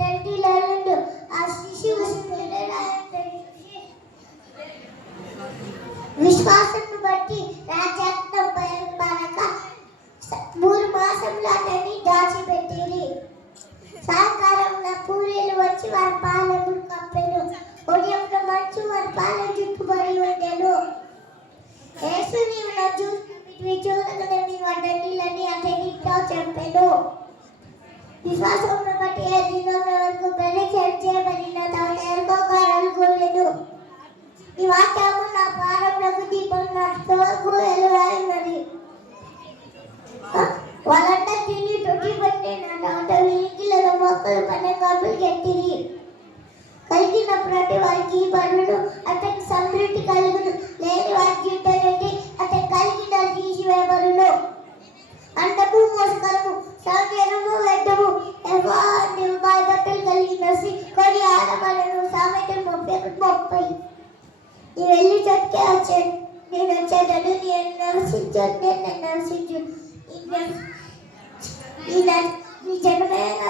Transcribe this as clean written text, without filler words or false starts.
తండ్రిలారుండు ఆ శిశువు విశ్వాసమును బట్టి రాజాత్మ భయపడక 3 మాసములు అతన్ని దాచిపెట్టిరి. సాయంకాలంలో పూరీలు వచ్చి వారి పాలను కప్పెను. ఉదయంలో మంచు వారి పాలను చుట్టుబడి ఉండెను. యేసు నీవు నా చూడగానే మీరు అతనిలని అతనితో చెప్పెను. విశ్వాసమును బట్టి ఏ దినం వరకు చేయబడిన తర్వాత ఎరుకోగలగలేదు. ఈ వాక్యము నా పాదములకు దీపం, నా త్రోవకు వెలుగైనది. వాళ్ళంతా తిని తొట్టి పట్టిన తర్వాత వినికిలలో మొక్కలు పడే కబులు కట్టిరి. కలిగిన ప్రతి వారికి బరువును అతనికి సమృద్ధి కలుగును, లేని వారికి జీవితానికి అతను కలిగిన తీసివేయబడును. అంతకు మోసకరము సౌందర్యము వ్యర్థము భయభక్తులు కలిగిన కొన్ని ఆడమలను సామెతలు 30 నీ వెళ్ళి చొక్కే వచ్చాను, నేను వచ్చాను, నేను నివసించు, నేను నివసించు, నీ జనమే నా